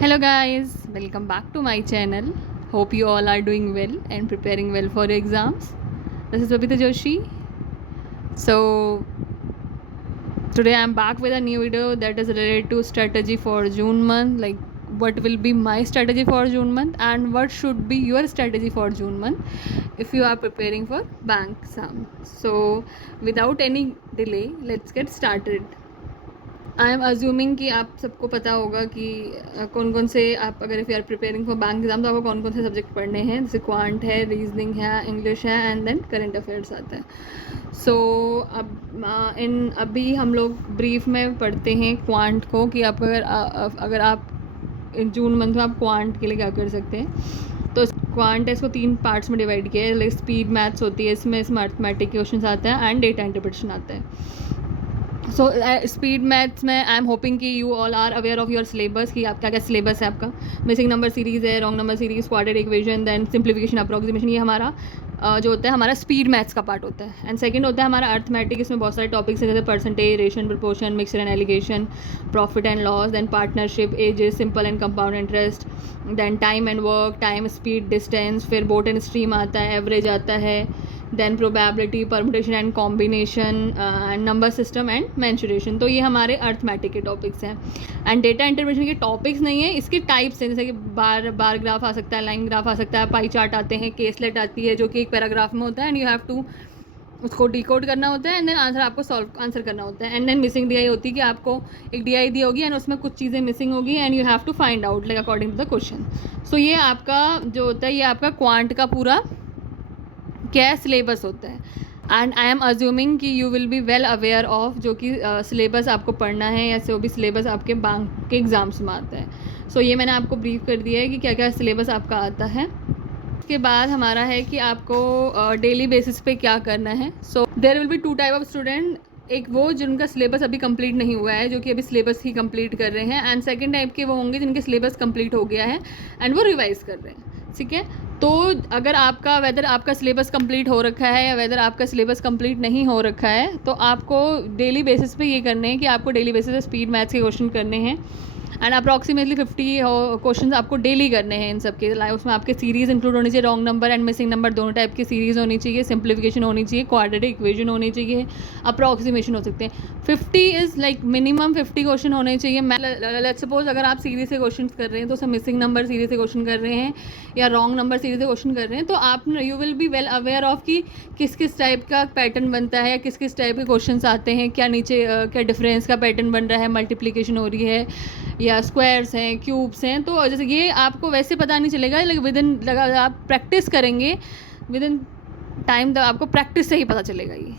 Hello guys, welcome back to my channel. Hope you all are doing well and preparing well for your exams. This is Babita Joshi. So today I am back with a new video that is related to strategy for June month, like what will be my strategy for June month and what should be your strategy for June month if you are preparing for bank exam. So without any delay, let's get started. I am assuming कि आप सबको पता होगा कि कौन कौन से आप अगर if you are preparing for bank exam तो आपको कौन कौन से सब्जेक्ट पढ़ने हैं, जैसे क्वांट है, रीजनिंग है, इंग्लिश है एंड देन करंट अफेयर्स आता है. सो अब अभी हम लोग ब्रीफ में पढ़ते हैं क्वांट को कि आप अगर आप जून मंथ में आप क्वांट के लिए क्या कर सकते हैं. तो क्वांट है, इसको 3 पार्ट्स में डिवाइड किया है. लाइक स्पीड मैथ्स होती है, इसमें अर्थमेटिक क्वेश्चन आते हैं एंड डेटा इंटरप्रिटेशन आता है. सो स्पीड मैथ्स में आई एम होपिंग कि you all are aware of your syllabus कि आप क्या क्या सिलेबस है आपका. मिसिंग नंबर सीरीज़ है, wrong number series, quadratic equation, then simplification, approximation. ये हमारा जो होता है हमारा स्पीड मैथ्स का पार्ट होता है. एंड सेकंड होता है हमारा अर्थमेटिक. इसमें बहुत सारे टॉपिक्स हैं जैसे परसेंटेज, रेशन, proportion, mixture and alligation, profit and loss, then partnership, ages, simple and compound interest, then time and work, time, speed, distance, फिर बोट एंड स्ट्रीम आता है, एवरेज आता है, then probability, permutation and combination, number system and mensuration. तो ये हमारे arithmetic के topics हैं. एंड डेटा इंटरप्रिटेशन के टॉपिक्स नहीं है, इसके टाइप्स हैं, जैसे कि बार ग्राफ आ सकता है, लाइन ग्राफ आ सकता है, पाई चार्ट आते हैं, केसलेट आती है जो कि एक पैराग्राफ में होता है एंड यू हैव टू उसको डिकोड करना होता है एंड देन आंसर करना होता है. एंड देन मिसिंग DI होती है कि आपको एक DI दी होगी एंड उसमें कुछ चीज़ें मिसिंग होगी and you have to find out like according to the question. So ये आपका जो होता है ये आपका क्वांट का पूरा क्या सिलेबस होता है. एंड आई एम अज्यूमिंग कि you will be well aware of जो कि सिलेबस आपको पढ़ना है या जो भी सिलेबस आपके बैंक के एग्ज़ाम्स में आता है. सो ये मैंने आपको ब्रीफ कर दिया है कि क्या क्या सिलेबस आपका आता है. उसके बाद हमारा है कि आपको डेली बेसिस पे क्या करना है. So there will be 2 type of student. एक वो जिनका सिलेबस अभी कंप्लीट नहीं हुआ है, जो कि अभी सिलेबस ही कंप्लीट कर रहे हैं. एंड सेकंड टाइप के वो होंगे जिनके सिलेबस कंप्लीट हो गया है एंड वो रिवाइज़ कर रहे हैं. ठीक है. तो अगर वेदर आपका सिलेबस कंप्लीट हो रखा है या वेदर आपका सिलेबस कंप्लीट नहीं हो रखा है तो आपको डेली बेसिस पे ये करने हैं कि आपको डेली बेसिस पे स्पीड मैथ्स के क्वेश्चन करने हैं एंड अप्रॉक्सीमेटली 50 क्वेश्चन आपको डेली करने हैं. इन सब के उसमें आपके सीरीज़ इंक्लूड होनी चाहिए, wrong number and missing number दोनों टाइप की सीरीज़ होनी चाहिए, सिंप्लीफिकेशन होनी चाहिए, क्वाड्रेटिक इक्वेशन होनी चाहिए, अप्रॉक्सीमेशन हो सकते हैं. 50 इज़ लाइक मिनिमम 50 क्वेश्चन होने चाहिए. लेट्स सपोज अगर आप सीरीज से क्वेश्चन कर रहे हैं तो उसमें मिसिंग नंबर सीरीज से क्वेश्चन कर रहे हैं या रॉन्ग नंबर सीरीज से क्वेश्चन कर रहे हैं तो आप you will be well aware of कि किस किस टाइप का पैटर्न बनता है या किस किस टाइप के क्वेश्चन आते हैं, क्या नीचे क्या डिफरेंस का पैटर्न बन रहा है, मल्टीप्लिकेशन हो रही है या स्क्वायर्स हैं, क्यूब्स हैं. तो जैसे ये आपको वैसे पता नहीं चलेगा, लेकिन विद इन आप प्रैक्टिस करेंगे विद इन टाइम तो आपको प्रैक्टिस से ही पता चलेगा ये.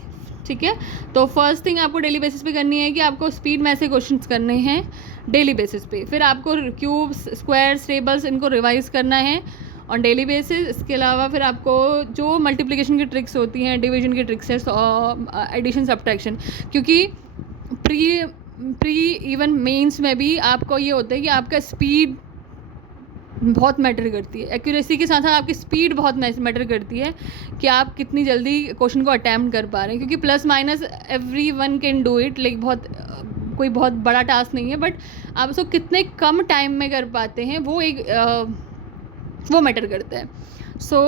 ठीक है. तो फर्स्ट थिंग आपको डेली बेसिस पे करनी है कि आपको स्पीड में से क्वेश्चंस करने हैं डेली बेसिस पे. फिर आपको क्यूब्स, स्क्वायर्स, टेबल्स इनको रिवाइज करना है ऑन डेली बेसिस. इसके अलावा फिर आपको जो मल्टीप्लिकेशन की ट्रिक्स होती हैं, डिवीजन की ट्रिक्स है, एडिशन, सब्ट्रैक्शन, क्योंकि प्री इवन मेंस में भी आपको ये होता है कि आपका स्पीड बहुत मैटर करती है. एक्यूरेसी के साथ साथ आपकी स्पीड बहुत मैटर करती है कि आप कितनी जल्दी क्वेश्चन को अटैम्प्ट कर पा रहे हैं, क्योंकि plus minus every one can do it. Like कोई बहुत बड़ा टास्क नहीं है, बट आप उसको कितने कम टाइम में कर पाते हैं वो मैटर करता है. सो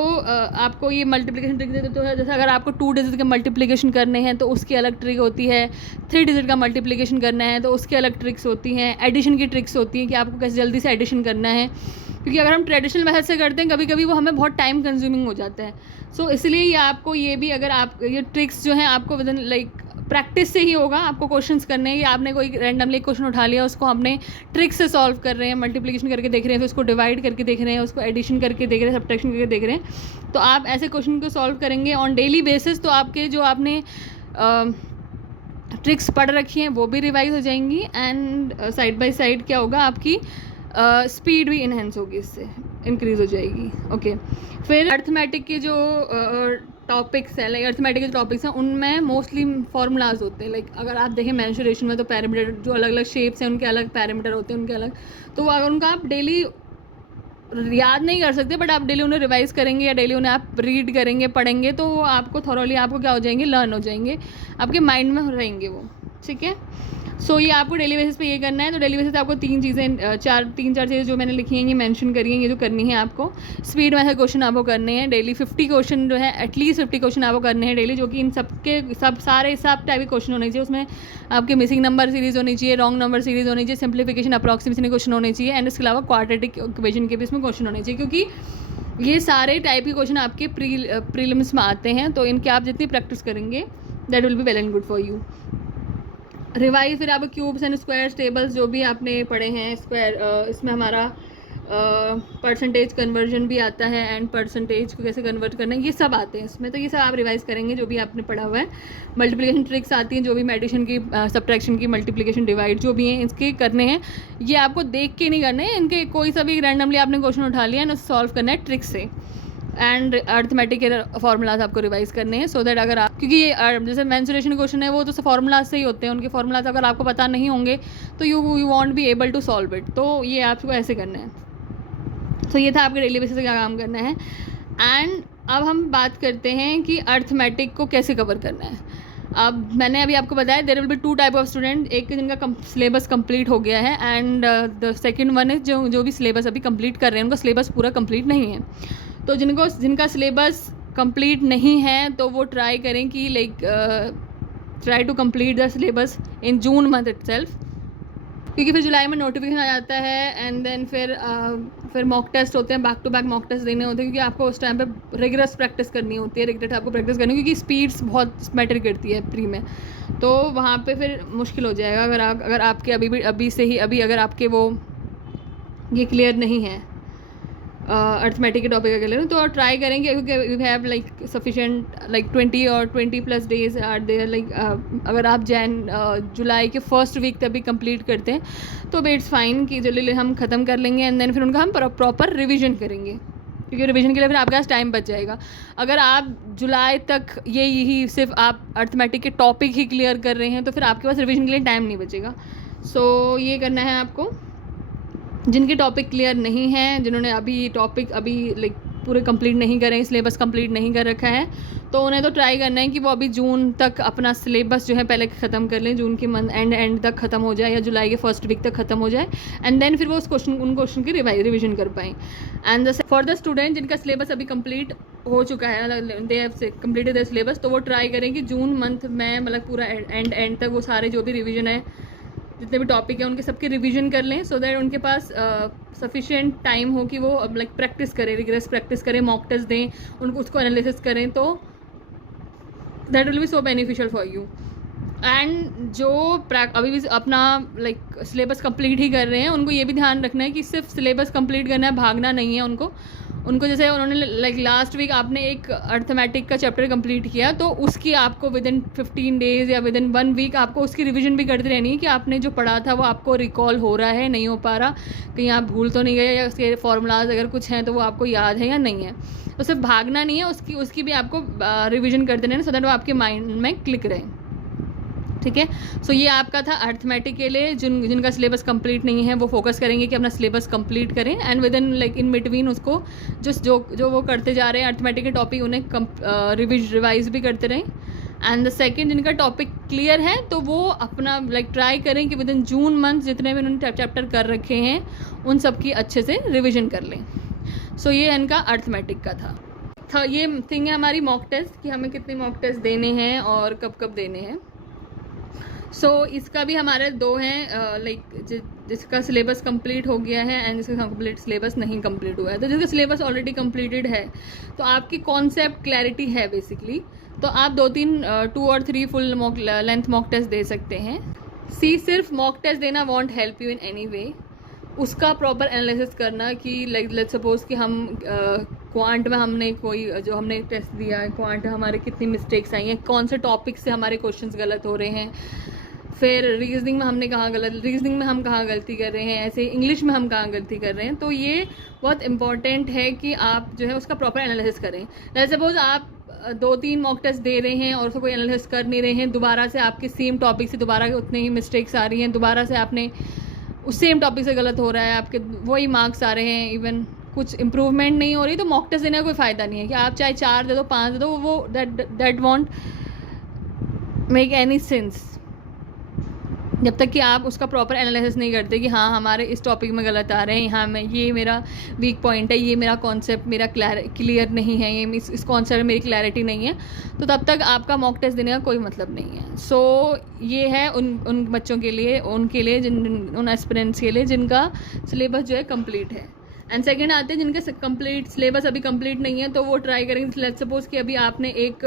आपको ये मल्टीप्लिकेशन ट्रिक देते तो है, जैसे अगर आपको 2 डिजिट के मल्टीप्लिकेशन करने हैं तो उसकी अलग ट्रिक होती है, 3 डिजिट का मल्टीप्लिकेशन करना है तो उसकी अलग ट्रिक्स होती हैं, एडिशन की ट्रिक्स होती हैं कि आपको कैसे जल्दी से एडिशन करना है, क्योंकि अगर हम ट्रेडिशनल मेथड से करते हैं कभी कभी वो हमें बहुत टाइम कंज्यूमिंग हो जाता है. सो इसलिए ये आपको ये भी अगर आप ये ट्रिक्स जो हैं आपको विद इन लाइक प्रैक्टिस से ही होगा. आपको क्वेश्चंस करने हैं, आपने कोई रैंडमली क्वेश्चन उठा लिया, उसको हमने ट्रिक से सॉल्व कर रहे हैं, मल्टीप्लिकेशन करके देख रहे हैं, फिर उसको डिवाइड करके देख रहे हैं, उसको एडिशन करके देख रहे हैं, सब्ट्रैक्शन करके देख रहे हैं. तो आप ऐसे क्वेश्चन को सॉल्व करेंगे ऑन डेली बेसिस तो आपके जो आपने ट्रिक्स पढ़ रखी हैं वो भी रिवाइज हो जाएंगी एंड साइड बाय साइड क्या होगा, आपकी स्पीड भी इन्हेंस होगी, इससे इंक्रीज़ हो जाएगी. ओके. फिर अर्थमेटिक के जो टॉपिक्स हैं, लाइक अर्थमेटिक के टॉपिक्स हैं उनमें मोस्टली फार्मूलाज होते हैं. लाइक अगर आप देखें मेंसुरेशन में तो पैरामीटर जो अलग अलग शेप्स हैं उनके अलग पैरामीटर होते हैं, उनके अलग. तो अगर उनका आप डेली याद नहीं कर सकते बट आप डेली उन्हें रिवाइज करेंगे या डेली उन्हें आप रीड करेंगे, पढ़ेंगे तो वो आपको थॉरोली आपको क्या हो जाएंगे, लर्न हो जाएंगे, आपके माइंड में रहेंगे वो. ठीक है. सो ये आपको डेली बेसिस पे ये करना है। तो डेली बेसिस पे आपको तीन चार चीज़ें जो मैंने लिखी हैं ये मेंशन करी हैं, ये जो करनी है आपको। स्पीड में से क्वेश्चन आपको करने हैं डेली 50 क्वेश्चन जो है, एटलीस्ट 50 क्वेश्चन आपको करने हैं डेली, जो कि इन सब टाइप के क्वेश्चन होने चाहिए। उसमें आपके मिसिंग नंबर सीरीज़ होनी चाहिए, रॉन्ग नंबर सीरीज़ होनी चाहिए, सिंप्लीफिकेशन अप्रॉक्सीमेशन क्वेश्चन होने चाहिए, एंड इसके अलावा क्वाड्रेटिक इक्वेशन के भी इसमें क्वेश्चन होने चाहिए, क्योंकि ये सारे टाइप के क्वेश्चन आपके प्रीलिम्स में आते हैं। तो इनके आप जितनी प्रैक्टिस करेंगे that will be well and good for you. Revise फिर आप क्यूब्स एंड स्क्वायर्स टेबल्स जो भी आपने पढ़े हैं, स्क्वायर इसमें हमारा परसेंटेज कन्वर्जन भी आता है, एंड परसेंटेज को कैसे कन्वर्ट करना है ये सब आते हैं इसमें। तो ये सब आप रिवाइज करेंगे जो भी आपने पढ़ा हुआ है। मल्टीप्लिकेशन ट्रिक्स आती हैं जो भी, एडिशन की, सब्ट्रैक्शन की, मल्टीप्लिकेशन डिवाइड जो भी हैं इसके करने हैं। ये आपको देख के नहीं करने हैं, इनके कोई सा भी रैंडमली आपने क्वेश्चन उठा लिया एंड उसे सॉल्व करना है ट्रिक से। एंड अर्थमेटिक के फार्मूलाज आपको रिवाइज करने हैं, सो दैट अगर आप, क्योंकि ये जैसे मेंसुरेशन क्वेश्चन है वो तो फार्मूलाज से ही होते हैं, उनके फार्मूलाज अगर आपको पता नहीं होंगे तो you won't be able to solve it. तो ये आपको ऐसे करना है। तो ये था आपके डेली बेसिस पे क्या काम करना है। एंड अब हम बात करते हैं कि अर्थमेटिक को कैसे कवर करना है। अब मैंने अभी आपको बताया there will be 2 type of student, एक जिनका सिलेबस कंप्लीट हो गया है, and the second one is जो भी सिलेबस अभी कंप्लीट कर रहे हैं उनका सिलेबस पूरा कंप्लीट नहीं है। तो जिनका सिलेबस कंप्लीट नहीं है तो वो ट्राई करें कि try to complete the syllabus in June month itself, क्योंकि फिर जुलाई में नोटिफिकेशन आ जाता है, एंड देन फिर मॉक टेस्ट होते हैं, back to back mock test देने होते हैं, क्योंकि आपको उस टाइम पे रिगरस प्रैक्टिस करनी होती है। रिगरेट आपको प्रैक्टिस करनी, क्योंकि स्पीड्स बहुत मैटर करती है प्री में, तो वहाँ पे फिर मुश्किल हो जाएगा अगर आपके अभी अगर आपके वो ये क्लियर नहीं है अर्थमेटिक के टॉपिक के लिए, तो ट्राई करेंगे क्योंकि यू हैव सफिशेंट 20 और 20+ डेज आर देयर। अगर आप जुलाई के फर्स्ट वीक तक भी कंप्लीट करते हैं तो इट्स फाइन कि जल्दी हम ख़त्म कर लेंगे, एंड देन फिर उनका हम प्रॉपर रिविजन करेंगे, क्योंकि रिवीजन के लिए फिर आपके पास टाइम बच जाएगा। अगर आप जुलाई तक यही सिर्फ आप अर्थमेटिक के टॉपिक ही क्लियर कर रहे हैं तो फिर आपके पास रिवीजन के लिए टाइम नहीं बचेगा। सो ये करना है आपको। जिनके टॉपिक क्लियर नहीं हैं, जिन्होंने अभी टॉपिक पूरे कंप्लीट नहीं करें, सिलेबस कंप्लीट नहीं कर रखा है, तो उन्हें तो ट्राई करना है कि वो अभी जून तक अपना सिलेबस जो है पहले ख़त्म कर लें, जून के मंथ एंड तक ख़त्म हो जाए या जुलाई के फर्स्ट वीक तक ख़त्म हो जाए, एंड देन फिर वो उन क्वेश्चन की रिविजन कर पाएँ। एंड फॉर द स्टूडेंट जिनका सिलेबस अभी कंप्लीट हो चुका है, they have completed the syllabus, तो वो ट्राई करें कि जून मंथ में पूरा एंड तक वो सारे जो भी रिविजन है, जितने भी टॉपिक है उनके सबके रिवीजन कर लें, सो दैट उनके पास सफिशिएंट टाइम हो कि वो प्रैक्टिस करें, रिग्रेस प्रैक्टिस करें, मॉक टेस्ट दें, उसको एनालिसिस करें, तो that will be so beneficial for you. And जो अभी भी अपना सिलेबस कंप्लीट ही कर रहे हैं, उनको ये भी ध्यान रखना है कि सिर्फ सिलेबस कंप्लीट करना है, भागना नहीं है उनको जैसे उन्होंने लास्ट वीक आपने एक अर्थमेटिक का चैप्टर कंप्लीट किया, तो उसकी आपको विदिन 15 डेज़ या विदिन 1 वीक आपको उसकी रिवीजन भी करती रहनी है कि आपने जो पढ़ा था वो आपको रिकॉल हो रहा है, नहीं हो पा रहा, कहीं आप भूल तो नहीं गए, या उसके फॉर्मूलाज अगर कुछ हैं तो वो आपको याद है या नहीं है। तो सिर्फ भागना नहीं है, उसकी भी आपको रिविजन करते रहना, सो दैट वो आपके माइंड में क्लिक रहे। ठीक है, सो ये आपका था अर्थमेटिक के लिए। जिनका सिलेबस कंप्लीट नहीं है वो फोकस करेंगे कि अपना सिलेबस कंप्लीट करें, and with in in between उसको जो वो करते जा रहे हैं अर्थमेटिक के टॉपिक, उन्हें रिवाइज भी करते रहें। एंड द सेकेंड, जिनका टॉपिक क्लियर है तो वो अपना ट्राई करें कि विद इन जून मंथ जितने भी उन्होंने चैप्टर कर रखे हैं उन सब की अच्छे से रिविजन कर लें। सो ये इनका अर्थमेटिक का था। ये थिंग है हमारी मॉक टेस्ट, कि हमें कितने मॉक टेस्ट देने हैं और कब कब देने हैं। सो इसका भी हमारे 2 हैं, जिसका सिलेबस कंप्लीट हो गया है एंड जिसका कंप्लीट सिलेबस नहीं कंप्लीट हुआ है। तो जिसका सिलेबस ऑलरेडी कंप्लीटेड है तो आपकी कॉन्सेप्ट क्लैरिटी है बेसिकली, तो आप 2 और 3 फुल लेंथ मॉक टेस्ट दे सकते हैं। सिर्फ मॉक टेस्ट देना want help you in any way. उसका प्रॉपर एनालिसिस करना कि लेट्स सपोज कि हम क्वांट में हमने जो हमने टेस्ट दिया है, क्वांट हमारे कितनी मिस्टेक्स आई हैं, कौन से टॉपिक से हमारे क्वेश्चंस गलत हो रहे हैं, फिर रीजनिंग में हम कहाँ गलती कर रहे हैं, ऐसे इंग्लिश में हम कहाँ गलती कर रहे हैं। तो ये बहुत इंपॉर्टेंट है कि आप जो है उसका प्रॉपर एनालिसिस करें। लेट्स सपोज आप 2-3 मॉक टेस्ट दे रहे हैं और उसको कोई एनालिसिस कर नहीं रहे हैं, दोबारा से आपके सेम टॉपिक से दोबारा उतने ही मिस्टेक्स आ रही हैं, दोबारा से आपने उस सेम टॉपिक से गलत हो रहा है, आपके वही मार्क्स आ रहे हैं, इवन कुछ इम्प्रूवमेंट नहीं हो रही, तो मॉक टेस्ट देने का कोई फ़ायदा नहीं है। कि आप चाहे 4 दे दो, 5 दे दो, वो that want make any sense. जब तक कि आप उसका प्रॉपर एनालिसिस नहीं करते कि हाँ हमारे इस टॉपिक में गलत आ रहे हैं, यहाँ मैं ये मेरा वीक पॉइंट है, ये मेरा कॉन्सेप्ट मेरा क्लियर नहीं है, ये इस कॉन्सेप्ट में मेरी क्लैरिटी नहीं है, तो तब तक आपका मॉक टेस्ट देने का कोई मतलब नहीं है. सो ये है उन बच्चों के लिए, उनके लिए उन एस्पिरेंट्स के लिए जिनका सिलेबस जो है कंप्लीट है. एंड सेकेंड आते हैं जिनका कंप्लीट सिलेबस अभी कंप्लीट नहीं है, तो वो ट्राई करेंगे. लेट्स सपोज कि अभी आपने एक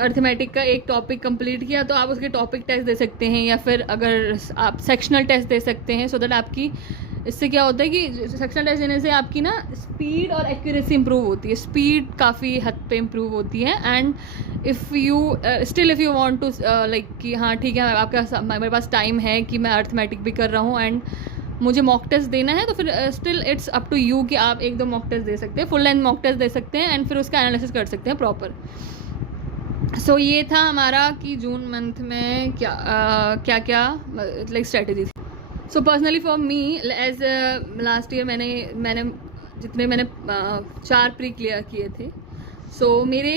अर्थमेटिक का एक टॉपिक कंप्लीट किया, तो आप उसके टॉपिक टेस्ट दे सकते हैं, या फिर अगर आप सेक्शनल टेस्ट दे सकते हैं. सो दैट आपकी इससे क्या होता है कि सेक्शनल टेस्ट देने से आपकी ना स्पीड और एक्यूरेसी इंप्रूव होती है. स्पीड काफ़ी हद पे इंप्रूव होती है. And if you want to like कि हाँ ठीक है आपका मेरे पास टाइम है कि मैं अर्थमेटिक भी कर रहा हूँ एंड मुझे मॉक टेस्ट देना है, तो फिर still it's up to you कि आप 1-2 मॉक टेस्ट दे सकते हैं, फुल लेंथ मॉक टेस्ट दे सकते हैं एंड फिर उसका एनालिसिस कर सकते हैं प्रॉपर. सो ये था हमारा कि जून मंथ में क्या क्या लाइक स्ट्रेटजी थी. So personally for me as last year मैंने 4 प्री क्लियर किए थे. सो मेरे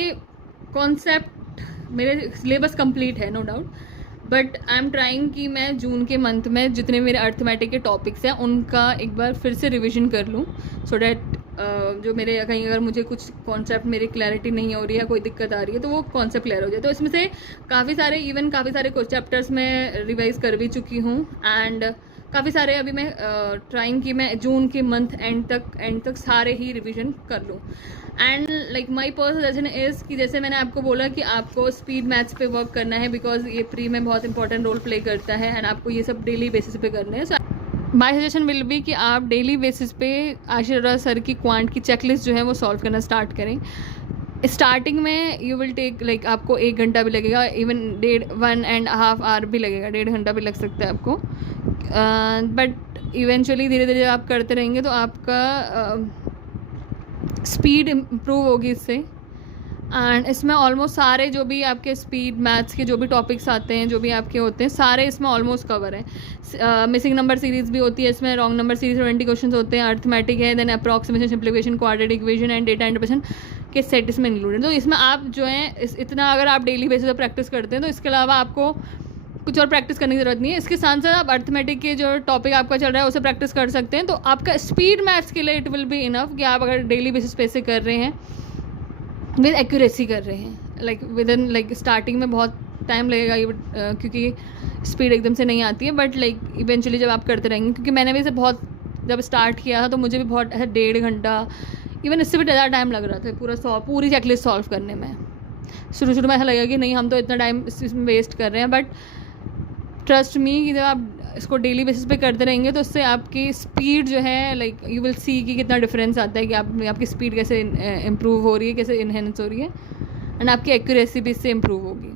कॉन्सेप्ट मेरे सिलेबस कंप्लीट है no doubt, but I am trying कि मैं जून के मंथ में जितने मेरे अर्थमेटिक के टॉपिक्स हैं उनका एक बार फिर से रिविजन कर लूँ, सो डैट जो मेरे कहीं अगर मुझे कुछ कॉन्सेप्ट मेरी क्लैरिटी नहीं हो रही है, कोई दिक्कत आ रही है, तो वो कॉन्सेप्ट क्लियर हो जाए. तो इसमें से काफ़ी सारे कुछ चैप्टर्स मैं रिवाइज़ कर भी चुकी हूँ एंड काफ़ी सारे अभी मैं ट्राइंग कि मैं जून के मंथ एंड तक सारे ही रिवीजन कर लूँ. And like my personal suggestion is कि जैसे मैंने आपको बोला कि आपको स्पीड मैथ्स पे वर्क करना है, बिकॉज ये प्री में बहुत इंपॉर्टेंट रोल प्ले करता है एंड आपको ये सब डेली बेसिस पे करने हैं. माई सजेशन विल बी कि आप डेली बेसिस पे आशीष अरोड़ा सर की क्वांट की चेकलिस्ट जो है वो सॉल्व करना स्टार्ट करें. स्टार्टिंग में यू विल टेक लाइक आपको 1 घंटा भी लगेगा, इवन 1.5 आवर भी लगेगा, 1.5 घंटा भी लग सकता है आपको. बट इवेंचुअली धीरे धीरे आप करते रहेंगे तो आपका स्पीड इम्प्रूव होगी इससे. एंड इसमें ऑलमोस्ट सारे जो भी आपके स्पीड मैथ्स के जो भी टॉपिक्स आते हैं, जो भी आपके होते हैं, सारे इसमें ऑलमोस्ट कवर है. मिसिंग नंबर सीरीज़ भी होती है इसमें, रॉन्ग नंबर सीरीज 20 क्वेश्चन होते हैं, अर्थमेटिक है, then approximation, simplification, quadratic equation and data interpretation के सेट इसमें इंक्लूडेड. तो इसमें आप जो है इतना अगर आप डेली बेसिस पर प्रैक्टिस करते हैं तो इसके अलावा आपको कुछ और प्रैक्टिस करने की ज़रूरत नहीं है. इसके साथ साथ आप अर्थमेटिक के जो टॉपिक आपका चल रहा है उसे प्रैक्टिस कर सकते हैं. तो आपका स्पीड मैथ्स के लिए इट विल बी इनफ कि आप अगर डेली बेसिस पे से कर रहे हैं, विद एक्यूरेसी कर रहे हैं, like with in like starting में बहुत टाइम लगेगा क्योंकि स्पीड एकदम से नहीं आती है, बट लाइक इवेंचुअली जब आप करते रहेंगे, क्योंकि मैंने भी इसे बहुत जब स्टार्ट किया था तो मुझे भी बहुत 1.5 घंटा इवन इससे भी ज़्यादा टाइम लग रहा था पूरी चेकलिस्ट सॉल्व करने में. शुरू में ऐसा लगेगा कि नहीं हम तो इतना टाइम इसमें वेस्ट कर रहे हैं, बट ट्रस्ट मी कि जब आप इसको डेली बेसिस पे करते रहेंगे तो उससे आपकी स्पीड जो है लाइक यू विल सी कि कितना डिफरेंस आता है कि आपकी स्पीड कैसे इम्प्रूव हो रही है, कैसे इन्हेंस हो रही है, एंड आपकी एक्यूरेसी भी इससे इम्प्रूव होगी.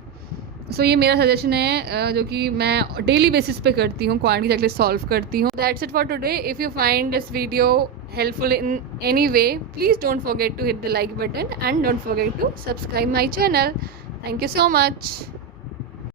सो ये मेरा सजेशन है जो कि मैं डेली बेसिस पे करती हूँ, क्वांटिटी चेकलिस्ट सॉल्व करती हूँ. That's it for today. If you find this video helpful in any way, please don't forget to hit the like button and don't forget to subscribe my channel. Thank you so much.